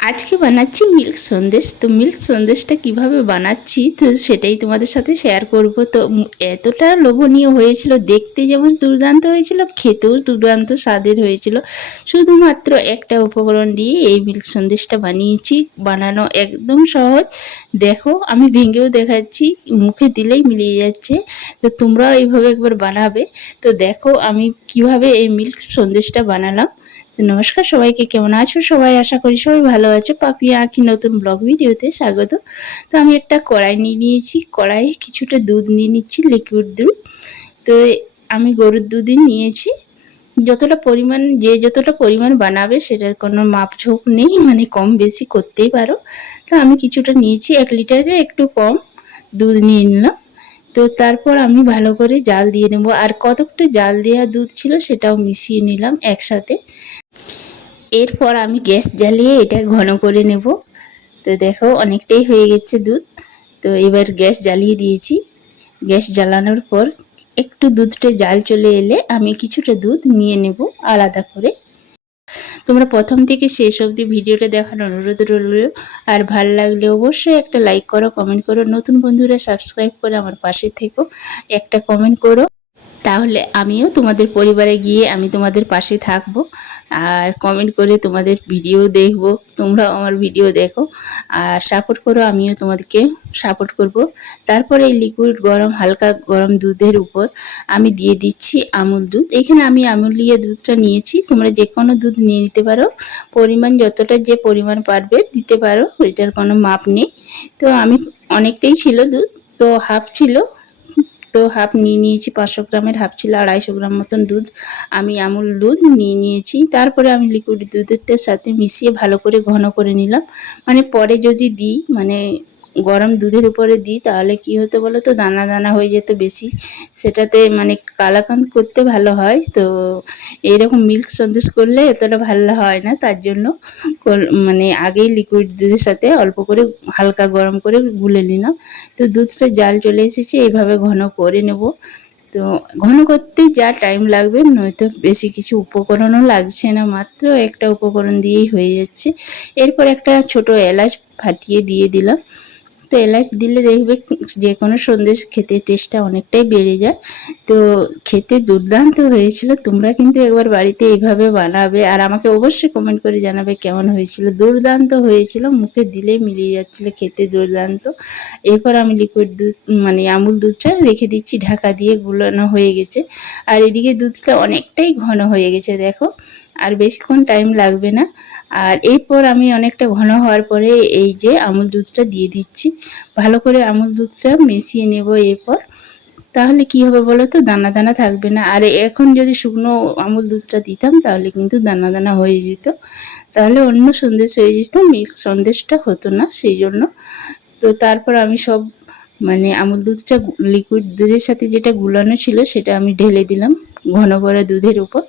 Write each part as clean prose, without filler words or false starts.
আজকে বানাচ্ছি মিল্ক সন্দেশ। তো মিল্ক সন্দেশটা কিভাবে বানাচ্ছি তো সেটাই তোমাদের সাথে শেয়ার করব। তো এতটা লোভনীয় হয়েছিল, দেখতে যেমন দুর্দান্ত হয়েছিল, খেতেও দুর্দান্ত স্বাদের হয়েছিল। শুধুমাত্র একটা উপকরণ দিয়ে এই মিল্ক সন্দেশটা বানিয়েছি। বানানো একদম সহজ। দেখো আমি ভেঙেও দেখাচ্ছি, মুখে দিলেই মিলিয়ে যাচ্ছে। তো তোমরাও এইভাবে একবার বানাবে। তো দেখো আমি কিভাবে এই মিল্ক সন্দেশটা বানালাম। নমস্কার সবাইকে, কেমন আছো সবাই? আশা করি সবাই ভালো আছো। পাপিয়া আঁকি নতুন ব্লগ ভিডিওতে স্বাগত। তো আমি একটা কড়াই নিয়ে নিয়েছি, কড়াইয়ে কিছুটা দুধ নিয়ে নিচ্ছি, লিকুইড দুধ। তো আমি গরুর দুধই নিয়েছি। যতটা পরিমাণ বানাবে সেটার কোনো মাপঝোঁক নেই, মানে কম বেশি করতেই পারো। তো আমি কিছুটা নিয়েছি, 1 লিটারে একটু কম দুধ নিয়ে নিলাম। তো তারপর আমি ভালো করে জাল দিয়ে নেব, আর কতকটা জাল দেওয়া দুধ ছিল সেটাও মিশিয়ে নিলাম একসাথে। এরপর আমি গ্যাস জ্বালিয়ে এটা ঘন করে নেব। তো দেখো অনেকটাই হয়ে গেছে দুধ। তো এবার গ্যাস জ্বালিয়ে দিয়েছি। গ্যাস জ্বালানোর পর একটু দুধটা জাল চলে এলে আমি কিছুটা দুধ নিয়ে নেব আলাদা করে। তোমরা প্রথম থেকে শেষ অবধি ভিডিওটা দেখার অনুরোধ রইল। আর ভালো লাগলে অবশ্যই একটা লাইক করো, কমেন্ট করো। নতুন বন্ধুরা সাবস্ক্রাইব করে আমার পাশে থেকো, একটা কমেন্ট করো। তাহলে আমিও তোমাদের পরিবারে গিয়ে আমি তোমাদের পাশে থাকবো। আর কমেন্ট করে তোমাদের ভিডিও দেখব, তোমরাও আমার ভিডিও দেখো আর সাপোর্ট করো, আমিও তোমাদেরকে সাপোর্ট করব। তারপরে এই লিকুইড গরম হালকা গরম দুধের উপর আমি দিয়ে দিচ্ছি আমুল দুধ। এখানে আমি আমুলিয়া দুধটা নিয়েছি, তোমরা যে কোনো দুধ নিয়ে নিতে পারো। পরিমাণ যতটা যে পরিমাণ পারবে দিতে পারো, ওইটার কোনো মাপ নেই। তো আমি অনেকটাই ছিল দুধ, তো হাফ ছিল। তো হাফ নিয়ে নিয়েছি, 500 গ্রামের হাফ ছিল, 250 গ্রাম মতন দুধ আমি আমুল দুধ নিয়ে নিয়েছি। তারপরে আমি লিকুইড দুধের সাথে মিশিয়ে ভালো করে ঘন করে নিলাম। মানে পরে যদি দিই, মানে গরম দুধের উপরে দিই তাহলে কি হতো বলো তো, দানা দানা হয়ে যেত বেশি, সেটাতে মানে কালাকাঁদ করতে ভালো হয়। তো এইরকম মিল্ক সন্দেশ করলে এতটা ভালো হয় না, তার জন্য মানে আগেই লিকুইড দুধের সাথে অল্প করে হালকা গরম করে গুলে নিলাম। তো দুধটা জাল চলে এসেছে, এইভাবে ঘন করে নেব। তো ঘন করতে যা টাইম লাগবে, নয়তো বেশি কিছু উপকরণও লাগছে না, মাত্র একটা উপকরণ দিয়েই হয়ে যাচ্ছে। এরপর একটা ছোট এলাচ ফাটিয়ে দিয়ে দিলাম। তো এলাচ দিলে দেখবে যে কোনো সন্দেশ খেতে টেস্টটা অনেকটাই বেড়ে যায়। তো খেতে দুর্দান্ত হয়েছিল। তোমরা কিন্তু একবার বাড়িতে এইভাবে বানাবে আর আমাকে অবশ্যই কমেন্ট করে জানাবে কেমন হয়েছিল। দুর্দান্ত হয়েছিল, মুখে দিলে মিলিয়ে যাচ্ছিল, খেতে দুর্দান্ত। এরপর আমি লিকুইড দুধ মানে আমুল দুধটা রেখে দিচ্ছি ঢাকা দিয়ে, গুলানো হয়ে গেছে। আর এদিকে দুধটা অনেকটাই ঘন হয়ে গেছে দেখো, আর বেশিক্ষণ টাইম লাগবে না। আর এরপর আমি অনেকটা ঘন হওয়ার পরে এই যে আমুল দুধটা দিয়ে দিচ্ছি, ভালো করে আমুল দুধটা মিশিয়ে নেব এরপর। তাহলে কি হবে বলো তো, দানা দানা থাকবে না। আর এখন যদি শুকনো আমুল দুধটা দিতাম তাহলে কিন্তু দানা দানা হয়ে যেত, তাহলে অন্য সন্দেশ হয়ে যেত, মিল্ক সন্দেশটা হতো না, সেই জন্য। তো তারপর আমি সব মানে আমুল দুধটা লিকুইড দুধের সাথে যেটা গুলানো ছিল সেটা আমি ঢেলে দিলাম ঘন করা দুধের উপর।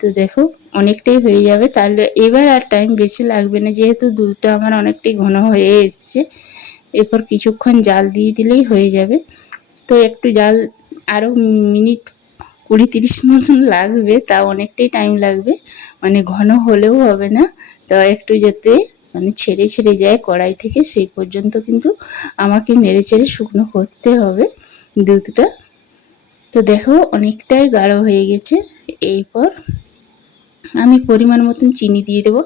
তো দেখো অনেকটাই হয়ে যাবে, তাহলে এবার আর টাইম বেশি লাগবে না, যেহেতু দুধটা আমার অনেকটাই ঘন হয়ে এসছে। এরপর কিছুক্ষণ জাল দিয়ে দিলেই হয়ে যাবে। তো একটু জাল আরও মিনিট 20-30 মতন লাগবে, তাও অনেকটাই টাইম লাগবে, মানে ঘন হলেও হবে না। তো একটু যাতে মানে ছেড়ে ছেড়ে যায় কড়াই থেকে, সেই পর্যন্ত কিন্তু আমাকে নেড়ে চেড়ে শুকনো করতে হবে দুধটা। তো দেখো অনেকটাই গাঢ় হয়ে গেছে। এরপর আমি পরিমাণ মতন চিনি দিয়ে দেবো।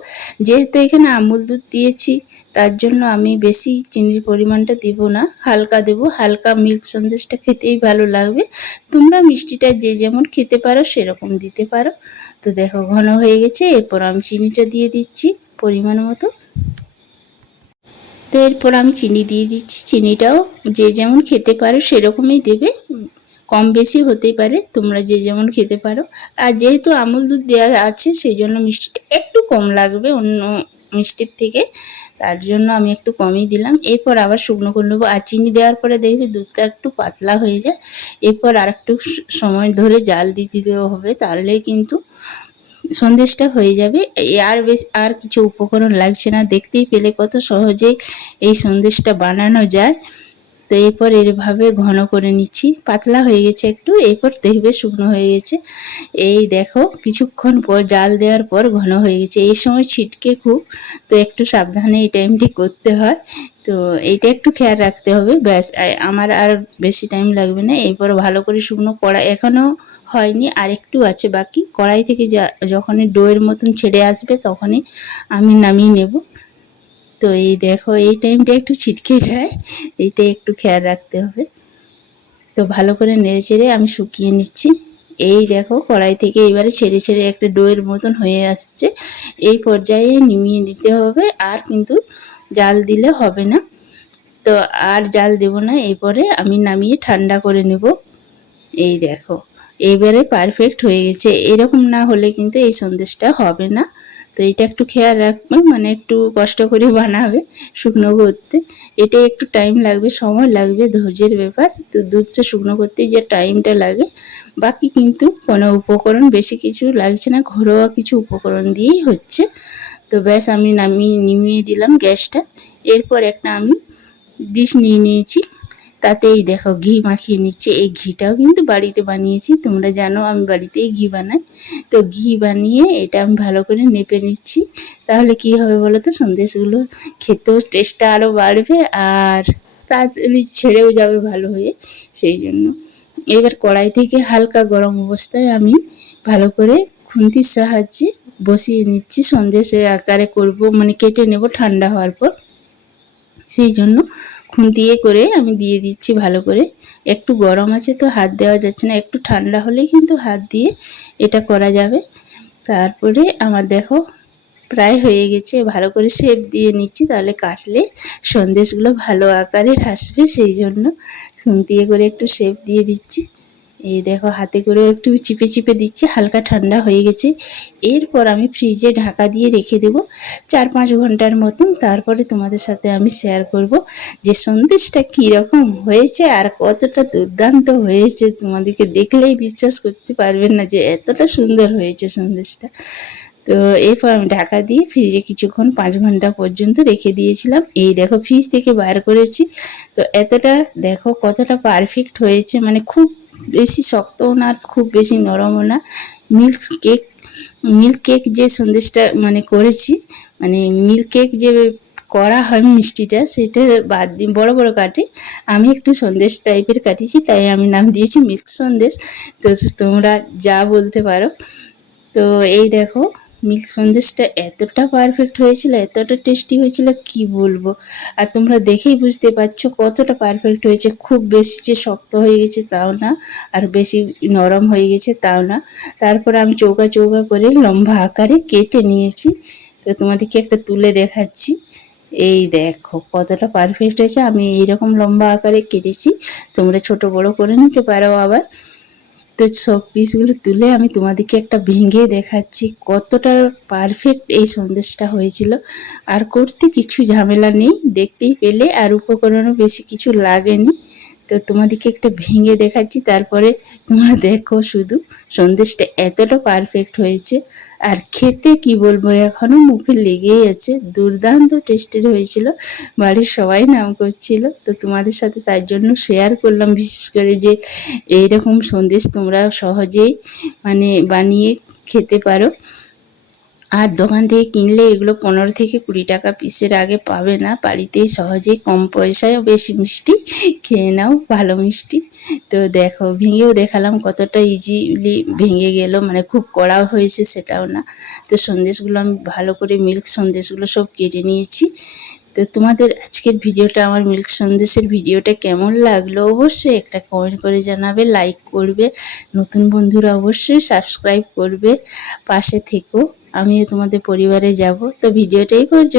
যেহেতু এখানে আমুল দুধ দিয়েছি তার জন্য আমি বেশি চিনির পরিমাণটা দেবো না, হালকা দেবো। হালকা মিল্ক সন্দেশটা খেতেই ভালো লাগবে। তোমরা মিষ্টিটা যে যেমন খেতে পারো সেরকম দিতে পারো। তো দেখো ঘন হয়ে গেছে, এরপর আমি চিনিটা দিয়ে দিচ্ছি পরিমাণ মতো। তো এরপর আমি চিনি দিয়ে দিচ্ছি, চিনিটাও যে যেমন খেতে পারো সেরকমই দেবে, কম বেশি হতেই পারে, তোমরা যে যেমন খেতে পারো। আর যেহেতু আমুল দুধ দেওয়া আছে সেই জন্য মিষ্টিটা একটু কম লাগবে অন্য মিষ্টির থেকে, তার জন্য আমি একটু কমই দিলাম। এরপর আবার শুকনো করে নেবো। আর চিনি দেওয়ার পরে দেখবে দুধটা একটু পাতলা হয়ে যায়, এরপর আর একটু সময় ধরে জাল দিতে হবে, তাহলেই কিন্তু সন্দেশটা হয়ে যাবে। আর কিছু উপকরণ লাগছে না, দেখতেই পেলে কত সহজেই এই সন্দেশটা বানানো যায়। তো এরপর এভাবে ঘন করে নিচ্ছি, পাতলা হয়ে গেছে একটু, এরপর দেখবে শুকনো হয়ে গেছে। এই দেখো কিছুক্ষণ পর জাল দেওয়ার পর ঘন হয়ে গেছে। এই সময় ছিটকে খুব, তো একটু সাবধানে এই টাইমটি করতে হয়। তো এইটা একটু খেয়াল রাখতে হবে। ব্যাস, আমার আর বেশি টাইম লাগবে না। এরপর ভালো করে শুকনো কড়াই এখনও হয়নি, আর একটু আছে বাকি। কড়াই থেকে যখনই ডোয়ের মতন ছেড়ে আসবে তখনই আমি নামিয়ে নেব। তো এই দেখো এই টাইমটা একটু ছিটকে যায়, এইটা একটু খেয়াল রাখতে হবে। তো ভালো করে নেড়ে চেড়ে আমি শুকিয়ে নিচ্ছি। এই দেখো কড়াই থেকে এবারে ছেড়ে ছেড়ে একটা ডোয়ের মতন হয়ে আসছে। এই পর্যায়ে নিমিয়ে নিতে হবে, আর কিন্তু জাল দিলে হবে না। তো আর জাল দেব না, এরপরে আমি নামিয়ে ঠান্ডা করে নেব। এই দেখো এইবারে পারফেক্ট হয়ে গেছে। এরকম না হলে কিন্তু এই সন্দেশটা হবে না। তো এটা একটু খেয়াল রাখবে, মানে একটু কষ্ট করে বানাবে শুকনো করতে। এটা একটু টাইম লাগবে, সময় লাগবে, ধৈর্যের ব্যাপার। তো দুধটা শুকনো করতে যে টাইমটা লাগে, বাকি কিন্তু কোনো উপকরণ বেশি কিছু লাগছে না, ঘরোয়া কিছু উপকরণ দিয়েই হচ্ছে। তো ব্যাস আমি নিমিয়ে দিলাম গ্যাসটা। এরপর একটা আমি ডিশ নিয়ে নিয়েছি, তাতেই দেখো ঘি মাখিয়ে নিচ্ছে। এই ঘিটাও কিন্তু বাড়িতে বানিয়েছি, তোমরা জানো আমি বাড়িতেই ঘি বানাই। তো ঘি বানিয়ে এটা আমি ভালো করে নেপে নিচ্ছি। তাহলে কি হবে বলো তো, সন্দেশগুলো খেতেও টেস্টটা আরও বাড়বে, আর তাড়াতাড়ি ছেড়েও যাবে ভালো হয়ে। সেই জন্য এবার কড়াই থেকে হালকা গরম অবস্থায় আমি ভালো করে খুন্তির সাহায্যে বসিয়ে নিচ্ছি। সন্দেশের আকারে করব, মানে কেটে নেব ঠান্ডা হওয়ার পর। সেই জন্য খুন্তিয়ে করে আমি দিয়ে দিচ্ছি ভালো করে। একটু গরম আছে তো হাত দেওয়া যাচ্ছে না, একটু ঠান্ডা হলেই কিন্তু হাত দিয়ে এটা করা যাবে। তারপরে আমার দেখো প্রায় হয়ে গেছে, ভালো করে শেপ দিয়ে নিচ্ছি, তাহলে কাটলে সন্দেশগুলো ভালো আকারের আসবে। সেই জন্য খুন্তিয়ে করে একটু শেপ দিয়ে দিচ্ছি। এই দেখো হাতে করেও একটু চিপে চিপে দিচ্ছি, হালকা ঠান্ডা হয়ে গেছে। এরপর আমি ফ্রিজে ঢাকা দিয়ে রেখে দেব 4-5 ঘন্টার মতন। তারপরে তোমাদের সাথে আমি শেয়ার করব যে সন্দেশটা কীরকম হয়েছে আর কতটা দুর্দান্ত হয়েছে। তোমাদেরকে দেখলেই বিশ্বাস করতে পারবেন না যে এতটা সুন্দর হয়েছে সন্দেশটা। তো এরপর আমি ঢাকা দিয়ে ফ্রিজে কিছুক্ষণ 5 ঘন্টা পর্যন্ত রেখে দিয়েছিলাম। এই দেখো ফ্রিজ থেকে বার করেছি, তো এতটা দেখো কতটা পারফেক্ট হয়েছে, মানে খুব বেশি শক্তও না খুব বেশি নরমও না। মিল্ক কেক যে সন্দেশটা মানে করেছি, মানে মিল্ক কেক যে করা হয় মিষ্টিটা, সেটা বাদ দিয়ে বড় বড় কাটে, আমি একটু সন্দেশ টাইপের কাটিয়েছি, তাই আমি নাম দিয়েছি মিল্ক সন্দেশ। তো তোমরা যা বলতে পারো। তো এই দেখো মিল্ক সন্দেশটা এতটা পারফেক্ট হয়েছিল, এতটা টেস্টি হয়েছিল কি বলবো। আর তোমরা দেখেই বুঝতে পারছো কতটা পারফেক্ট হয়েছে। খুব বেশি যে শক্ত হয়ে গেছে তাও না, আর বেশি নরম হয়ে গেছে তাও না। তারপর আমি চৌকা চৌকা করে লম্বা আকারে কেটে নিয়েছি। তো তোমাদেরকে একটা তুলে দেখাচ্ছি। এই দেখো কতটা পারফেক্ট হয়েছে। আমি এইরকম লম্বা আকারে কেটেছি, তোমরা ছোট বড় করে নিতে পারো আবার। তো সব পিসগুলো তুলে আমি তোমাদেরকে একটা ভেঙে দেখাচ্ছি কতটা পারফেক্ট এই সন্দেশটা হয়েছিল। আর করতে কিছু ঝামেলা নেই, দেখতেই পেলে, আর উপকরণও বেশি কিছু লাগেনি। তো তোমাদেরকে একটা ভেঙে দেখাচ্ছি, তারপরে তোমরা দেখো শুধু সন্দেশটা এতটা পারফেক্ট হয়েছে। আর খেতে কি বলবো, এখনো মুখে লেগেই আছে, দুর্দান্ত টেস্টের হয়েছিল। বাড়ির সবাই নাম করছিল। তো তোমাদের সাথে তার জন্য শেয়ার করলাম, বিশেষ করে যে এইরকম সন্দেশ তোমরা সহজেই মানে বানিয়ে খেতে পারো। আর দোকান থেকে কিনলে এগুলো 15 থেকে 20 টাকা পিসের আগে পাবে না। বাড়িতেই সহজেই কম পয়সায় বেশি মিষ্টি খেয়ে নাও, ভালো মিষ্টি। তো দেখো ভেঙেও দেখালাম কতটা ইজিলি ভেঙে গেল, মানে খুব কড়াও হয়েছে সেটাও না। তো সন্দেশগুলো আমি ভালো করে মিল্ক সন্দেশগুলো সব কেটে নিয়েছি। তো তোমাদের আজকের ভিডিওটা, আমার মিল্ক সন্দেশের ভিডিওটা কেমন লাগলো অবশ্যই একটা কমেন্ট করে জানাবে, লাইক করবে। নতুন বন্ধুরা অবশ্যই সাবস্ক্রাইব করবে, পাশে থেকো, আমিও তোমাদের পরিবারে যাব। তো ভিডিওটাই পর্যন্ত।